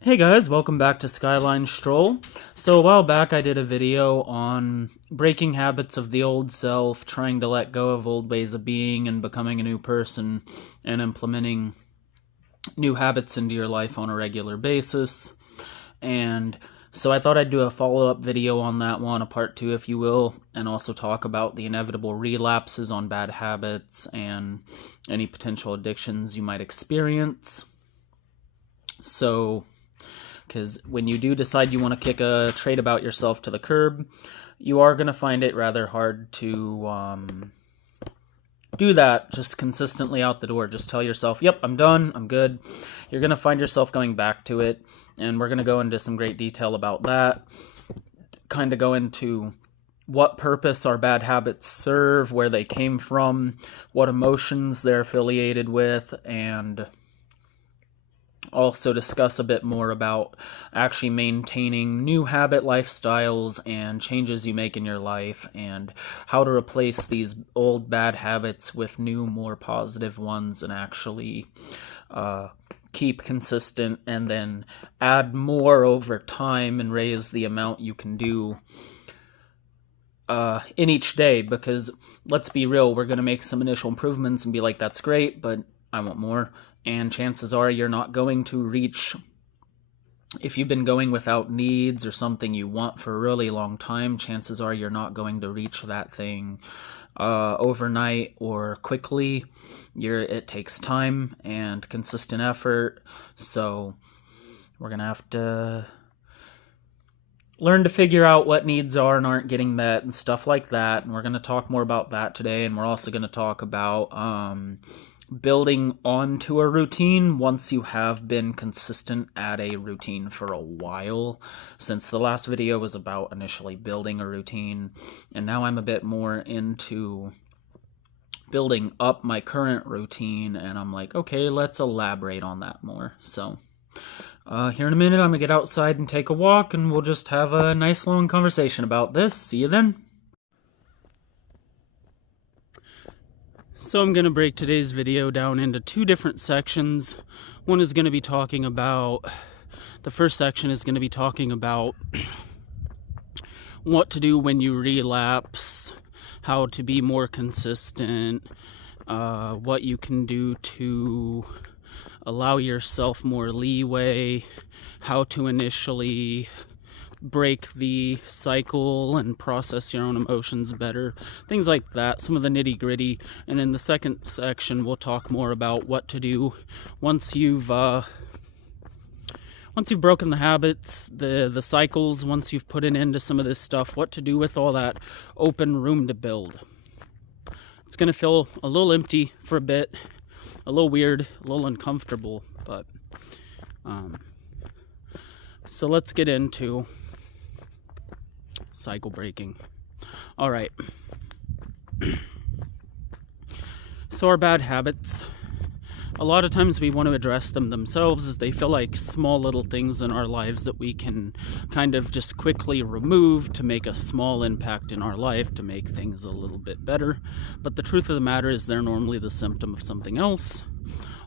Hey guys, welcome back to Skyline Stroll. So a while back I did a video on breaking habits of the old self, trying to let go of old ways of being and becoming a new person, and implementing new habits into your life on a regular basis. And so I thought I'd do a follow-up video on that one, a part 2 if you will, and also talk about the inevitable relapses on bad habits and any potential addictions you might experience. So because when you do decide you want to kick a trait about yourself to the curb, you are going to find it rather hard to do that just consistently out the door. Just tell yourself, yep, I'm done, I'm good. You're going to find yourself going back to it, and we're going to go into some great detail about that. Kind of go into what purpose our bad habits serve, where they came from, what emotions they're affiliated with, and also discuss a bit more about actually maintaining new habit lifestyles and changes you make in your life, and how to replace these old bad habits with new, more positive ones, and actually keep consistent and then add more over time and raise the amount you can do in each day. Because let's be real, we're going to make some initial improvements and be like, that's great, but I want more. And chances are you're not going to reach, if you've been going without needs or something you want for a really long time, chances are you're not going to reach that thing overnight or quickly. It takes time and consistent effort, so we're going to have to learn to figure out what needs are and aren't getting met and stuff like that, and we're going to talk more about that today. And we're also going to talk about building onto a routine once you have been consistent at a routine for a while, since the last video was about initially building a routine, and now I'm a bit more into building up my current routine, and I'm like, okay, let's elaborate on that more. So here in a minute I'm gonna get outside and take a walk, and we'll just have a nice long conversation about this. See you then. So I'm going to break today's video down into two different sections. One is going to be talking about, the first section is going to be talking about what to do when you relapse, how to be more consistent, what you can do to allow yourself more leeway, how to initially break the cycle and process your own emotions better, things like that, some of the nitty-gritty. And in the second section we'll talk more about what to do once you've broken the habits, the cycles, once you've put an end to some of this stuff, what to do with all that open room to build. It's going to feel a little empty for a bit, a little weird, a little uncomfortable, but so let's get into cycle breaking. All right. So our bad habits, a lot of times we want to address them themselves, as they feel like small little things in our lives that we can kind of just quickly remove to make a small impact in our life, to make things a little bit better. But the truth of the matter is they're normally the symptom of something else.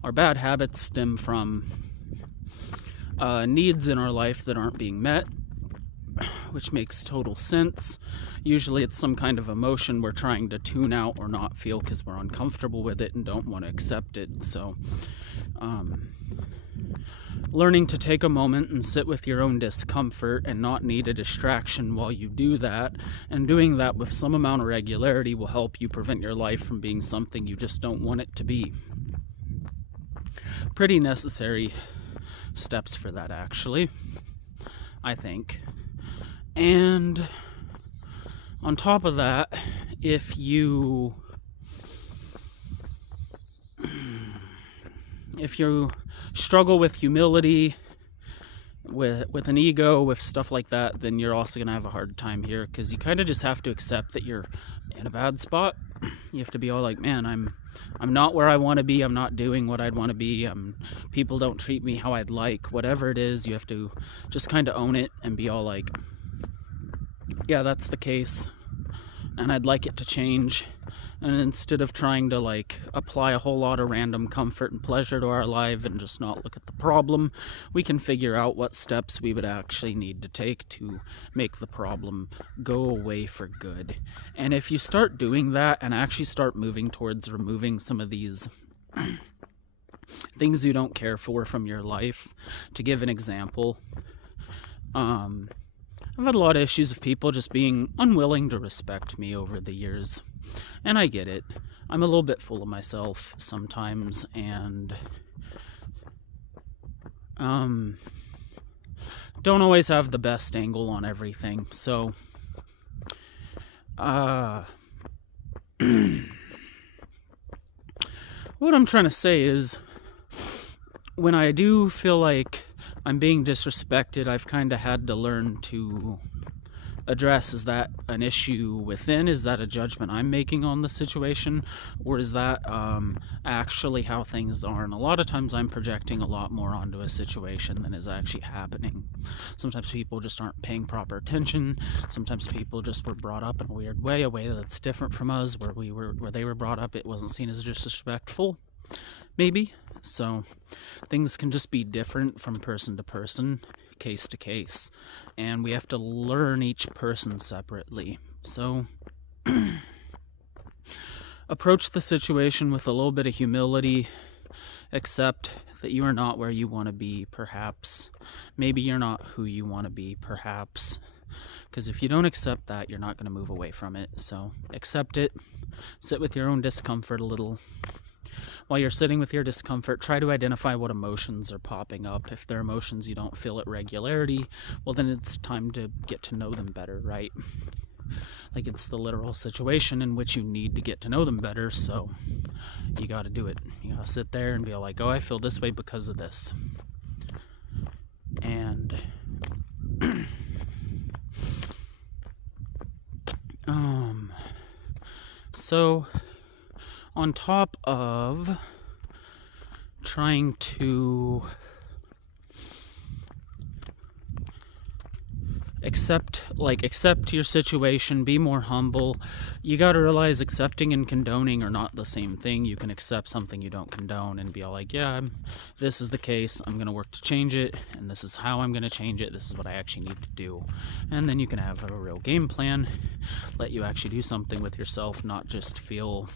Our bad habits stem from needs in our life that aren't being met, which makes total sense. Usually it's some kind of emotion we're trying to tune out or not feel because we're uncomfortable with it and don't want to accept it. So learning to take a moment and sit with your own discomfort and not need a distraction while you do that, and doing that with some amount of regularity, will help you prevent your life from being something you just don't want it to be. Pretty necessary steps for that, actually, I think. And on top of that, if you struggle with humility, with an ego, with stuff like that, then you're also going to have a hard time here, because you kind of just have to accept that you're in a bad spot. You have to be all like, man, I'm not where I want to be, I'm not doing what I'd want to be, people don't treat me how I'd like, whatever it is. You have to just kind of own it and be all like, yeah, that's the case, and I'd like it to change, And instead of trying to like apply a whole lot of random comfort and pleasure to our life and just not look at the problem, we can figure out what steps we would actually need to take to make the problem go away for good. And if you start doing that and actually start moving towards removing some of these things you don't care for from your life, to give an example, I've had a lot of issues with people just being unwilling to respect me over the years. And I get it. I'm a little bit full of myself sometimes, and don't always have the best angle on everything. So what I'm trying to say is, when I do feel like I'm being disrespected, I've kind of had to learn to address, is that an issue within? Is that a judgment I'm making on the situation? Or is that actually how things are? And a lot of times I'm projecting a lot more onto a situation than is actually happening. Sometimes people just aren't paying proper attention. Sometimes people just were brought up in a weird way, a way that's different from us. Where they were brought up, it wasn't seen as disrespectful, maybe. So things can just be different from person to person, case to case, and we have to learn each person separately. So approach the situation with a little bit of humility. Accept that you are not where you want to be, perhaps. Maybe you're not who you want to be, perhaps. Because if you don't accept that, you're not going to move away from it. So accept it. Sit with your own discomfort a little. While you're sitting with your discomfort, try to identify what emotions are popping up. If they're emotions you don't feel at regularity, well, then it's time to get to know them better, right? Like, it's the literal situation in which you need to get to know them better, so you got to do it. You got to sit there and be like, oh, I feel this way because of this. And so on top of trying to accept your situation, be more humble, you got to realize accepting and condoning are not the same thing. You can accept something you don't condone and be all like, yeah, this is the case, I'm going to work to change it, and this is how I'm going to change it, this is what I actually need to do. And then you can have a real game plan, let you actually do something with yourself, not just feel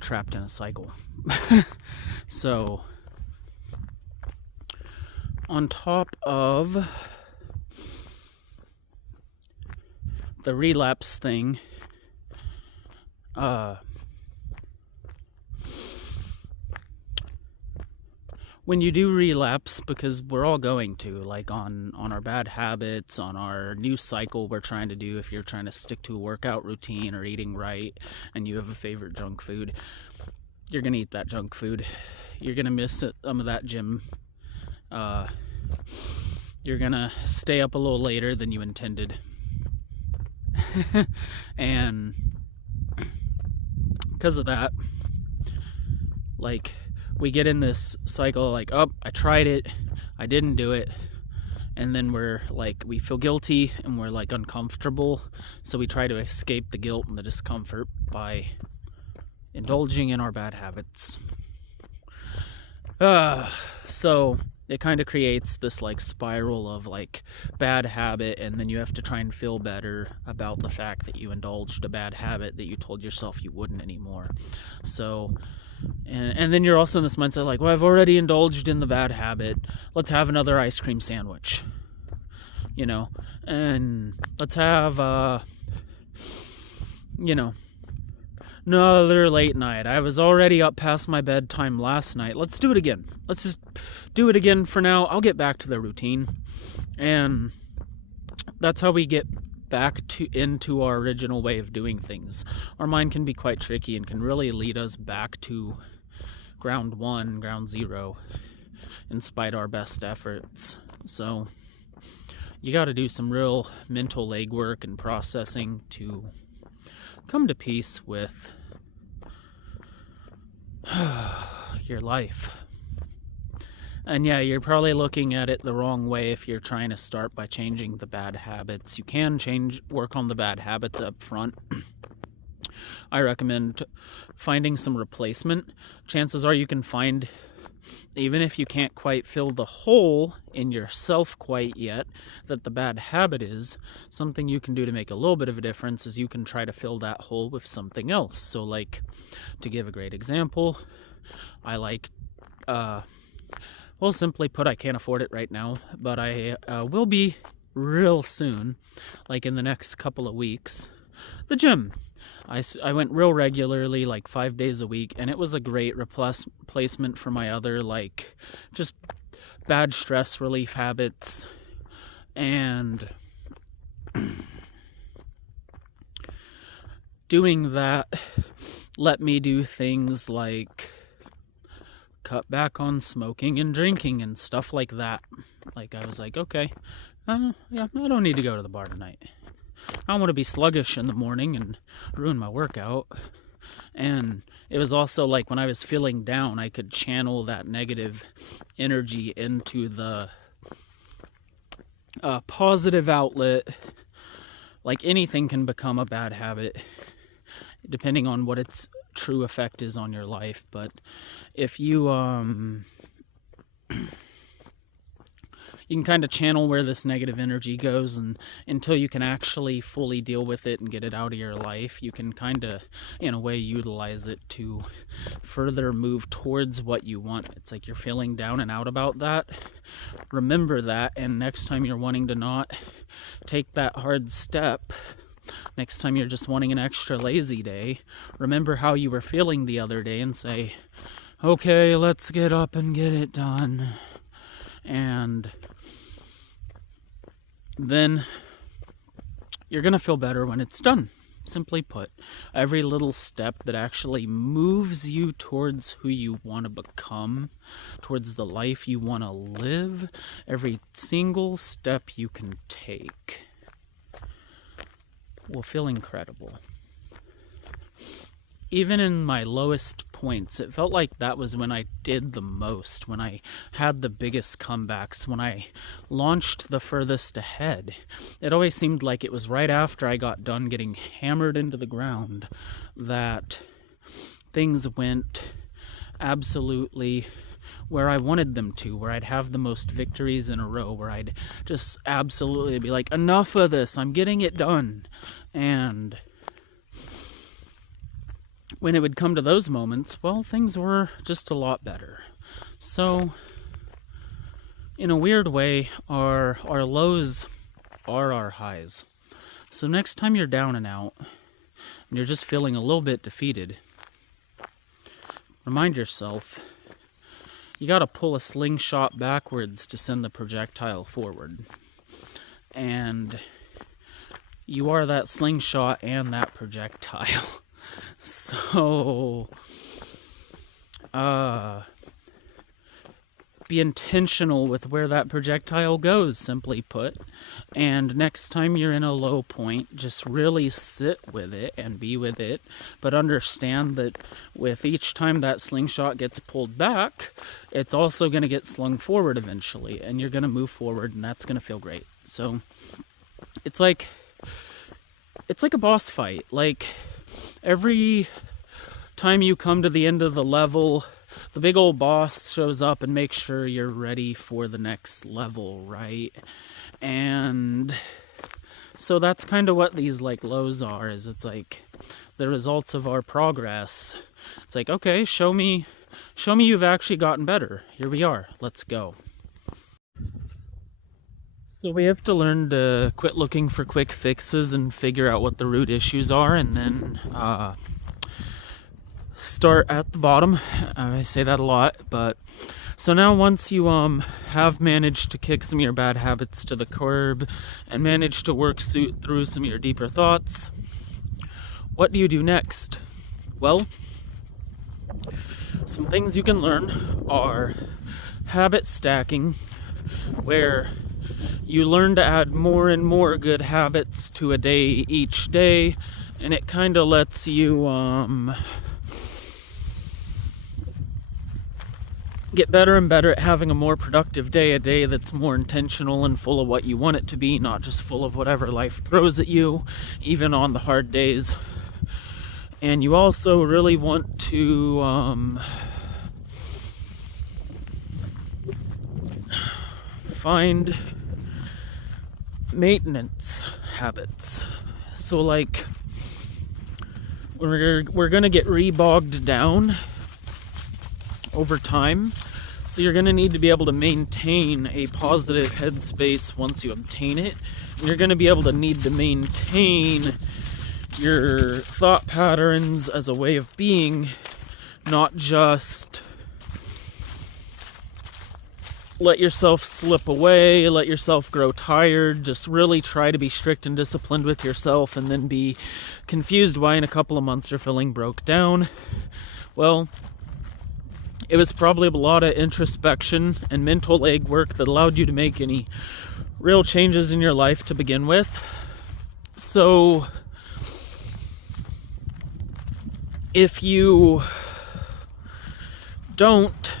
trapped in a cycle. So on top of the relapse thing, when you do relapse, because we're all going to, like on our bad habits, on our new cycle we're trying to do, if you're trying to stick to a workout routine or eating right and you have a favorite junk food, you're going to eat that junk food. You're going to miss some of that gym. You're going to stay up a little later than you intended. And because of that, like, we get in this cycle like, oh, I tried it, I didn't do it, and then we're like, we feel guilty and we're like uncomfortable, so we try to escape the guilt and the discomfort by indulging in our bad habits. So it kind of creates this like spiral of like bad habit, and then you have to try and feel better about the fact that you indulged a bad habit that you told yourself you wouldn't anymore. So and then you're also in this mindset like, well, I've already indulged in the bad habit, let's have another ice cream sandwich, you know, and let's have another late night. I was already up past my bedtime last night. Let's do it again. Let's just do it again for now. I'll get back to the routine. And that's how we get back into our original way of doing things. Our mind can be quite tricky and can really lead us back to ground one, ground zero, in spite of our best efforts. So you got to do some real mental legwork and processing to come to peace with your life. And yeah, you're probably looking at it the wrong way if you're trying to start by changing the bad habits. You can work on the bad habits up front, I recommend finding some replacement. Chances are you can find, even if you can't quite fill the hole in yourself quite yet that the bad habit is, something you can do to make a little bit of a difference is you can try to fill that hole with something else. So like, to give a great example, I like, well, simply put, I can't afford it right now, but I will be real soon, like in the next couple of weeks, the gym. I went real regularly, like 5 days a week, and it was a great replacement for my other, like, just bad stress relief habits. And doing that let me do things like cut back on smoking and drinking and stuff like that. Like, I was like, okay, yeah, I don't need to go to the bar tonight. I don't want to be sluggish in the morning and ruin my workout. And it was also like when I was feeling down, I could channel that negative energy into the positive outlet. Like, anything can become a bad habit depending on what its true effect is on your life. But if you you can kind of channel where this negative energy goes, and until you can actually fully deal with it and get it out of your life, you can kind of, in a way, utilize it to further move towards what you want. It's like you're feeling down and out about that. Remember that, and next time you're wanting to not take that hard step, next time you're just wanting an extra lazy day, remember how you were feeling the other day and say, okay, let's get up and get it done. And then you're going to feel better when it's done. Simply put, every little step that actually moves you towards who you want to become, towards the life you want to live, every single step you can take will feel incredible. Even in my lowest points, it felt like that was when I did the most, when I had the biggest comebacks, when I launched the furthest ahead. It always seemed like it was right after I got done getting hammered into the ground that things went absolutely where I wanted them to, where I'd have the most victories in a row, where I'd just absolutely be like, enough of this, I'm getting it done. And when it would come to those moments, well, things were just a lot better. So, in a weird way, our lows are our highs. So next time you're down and out, and you're just feeling a little bit defeated, remind yourself, you gotta pull a slingshot backwards to send the projectile forward. And you are that slingshot and that projectile. So, be intentional with where that projectile goes, simply put. And next time you're in a low point, just really sit with it and be with it. But understand that with each time that slingshot gets pulled back, it's also going to get slung forward eventually. And you're going to move forward, and that's going to feel great. So, it's like a boss fight. Like, every time you come to the end of the level, the big old boss shows up and makes sure you're ready for the next level, right? And so that's kind of what these like lows are, is it's like the results of our progress. It's like, okay, show me you've actually gotten better. Here we are. Let's go. So we have to learn to quit looking for quick fixes and figure out what the root issues are, and then start at the bottom. I say that a lot, but so now once you have managed to kick some of your bad habits to the curb and managed to work through some of your deeper thoughts, what do you do next? Well, some things you can learn are habit stacking, where you learn to add more and more good habits to a day each day, and it kind of lets you get better and better at having a more productive day, a day that's more intentional and full of what you want it to be, not just full of whatever life throws at you, even on the hard days. And you also really want to find maintenance habits. So like we're going to get re-bogged down over time. So you're going to need to be able to maintain a positive headspace once you obtain it. And you're going to be able to need to maintain your thought patterns as a way of being, not just let yourself slip away, let yourself grow tired. Just really try to be strict and disciplined with yourself, and then be confused why in a couple of months you're feeling broke down. Well, it was probably a lot of introspection and mental legwork that allowed you to make any real changes in your life to begin with. So if you don't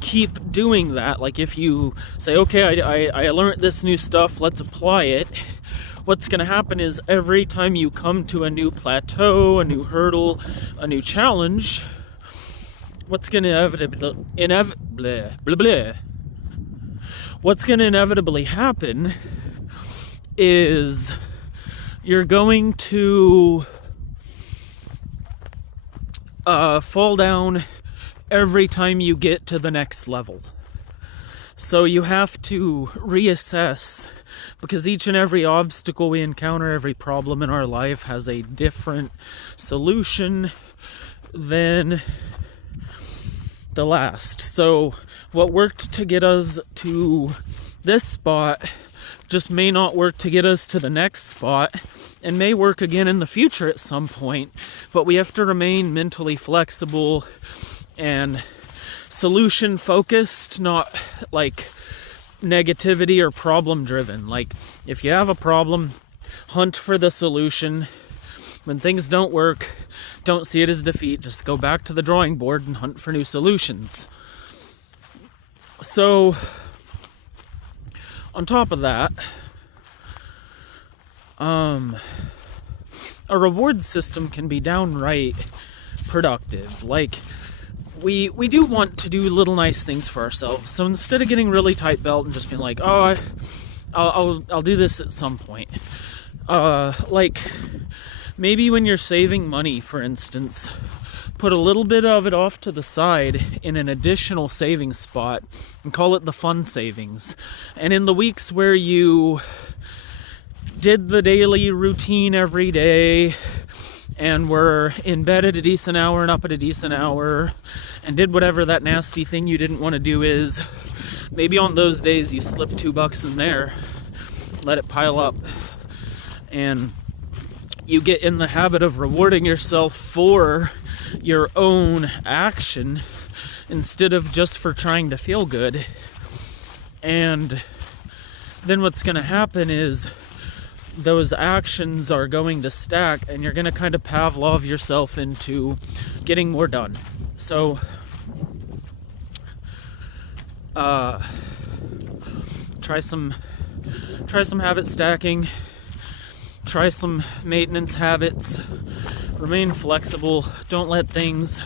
keep doing that, like if you say, okay, I learned this new stuff, let's apply it, what's going to happen is every time you come to a new plateau, a new hurdle, a new challenge, what's going to inevitably happen is you're going to fall down every time you get to the next level. So you have to reassess, because each and every obstacle we encounter, every problem in our life has a different solution than the last. So what worked to get us to this spot just may not work to get us to the next spot, and may work again in the future at some point. But we have to remain mentally flexible and solution focused, not like negativity or problem driven. Like if you have a problem, hunt for the solution. When things don't work, don't see it as defeat. Just go back to the drawing board and hunt for new solutions. So on top of that, a reward system can be downright productive. Like we do want to do little nice things for ourselves. So instead of getting really tight belt and just being like, oh, I'll do this at some point. Like maybe when you're saving money, for instance, put a little bit of it off to the side in an additional savings spot and call it the fun savings. And in the weeks where you did the daily routine every day and were in bed at a decent hour and up at a decent hour and did whatever that nasty thing you didn't want to do is, maybe on those days you slip $2 in there, let it pile up, and you get in the habit of rewarding yourself for your own action instead of just for trying to feel good. And then what's going to happen is those actions are going to stack, and you're going to kind of Pavlov yourself into getting more done. So try some habit stacking, try some maintenance habits, remain flexible, don't let things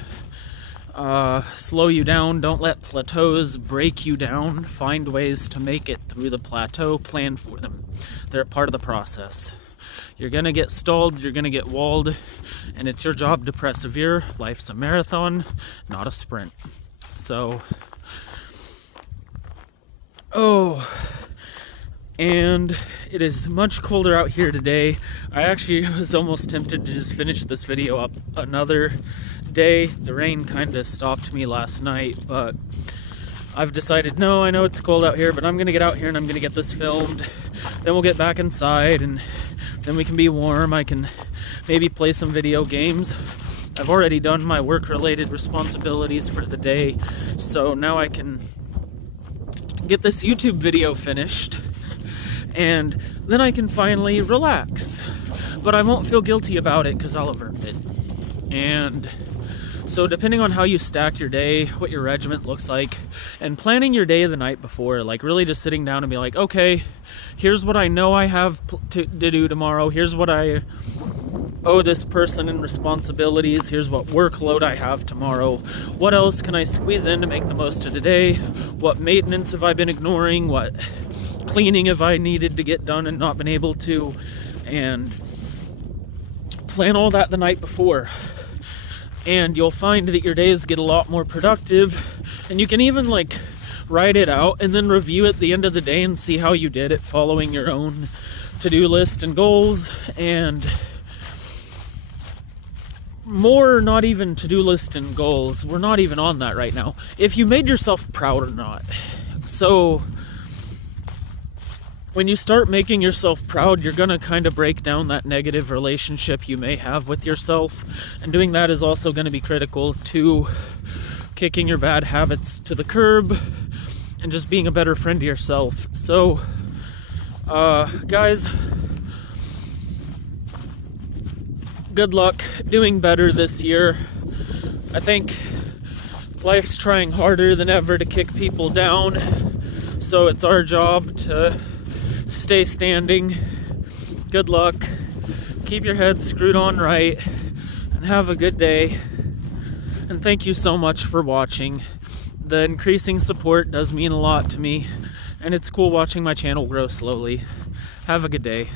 slow you down, don't let plateaus break you down, find ways to make it through the plateau, plan for them. They're part of the process. You're going to get stalled, you're going to get walled, and it's your job to persevere. Life's a marathon, not a sprint. So, and it is much colder out here today. I actually was almost tempted to just finish this video up another day. The rain kind of stopped me last night, but I've decided, no, I know it's cold out here, but I'm going to get out here and I'm going to get this filmed. Then we'll get back inside, and then we can be warm. I can maybe play some video games. I've already done my work-related responsibilities for the day, so now I can get this YouTube video finished, and then I can finally relax. But I won't feel guilty about it because I'll have earned it. And so depending on how you stack your day, what your regiment looks like, and planning your day the night before, like really just sitting down and be like, okay, here's what I know I have to do tomorrow. Here's what I owe this person and responsibilities. Here's what workload I have tomorrow. What else can I squeeze in to make the most of today? What maintenance have I been ignoring? What cleaning have I needed to get done and not been able to? And plan all that the night before. And you'll find that your days get a lot more productive. And you can even like write it out and then review at the end of the day and see how you did it, following your own to-do list and goals. And more, not even to-do list and goals. We're not even on that right now. If you made yourself proud or not. So when you start making yourself proud, you're going to kind of break down that negative relationship you may have with yourself. And doing that is also going to be critical to kicking your bad habits to the curb and just being a better friend to yourself. So, guys, good luck doing better this year. I think life's trying harder than ever to kick people down. So it's our job to stay standing. Good luck. Keep your head screwed on right. And have a good day. And thank you so much for watching. The increasing support does mean a lot to me. And it's cool watching my channel grow slowly. Have a good day.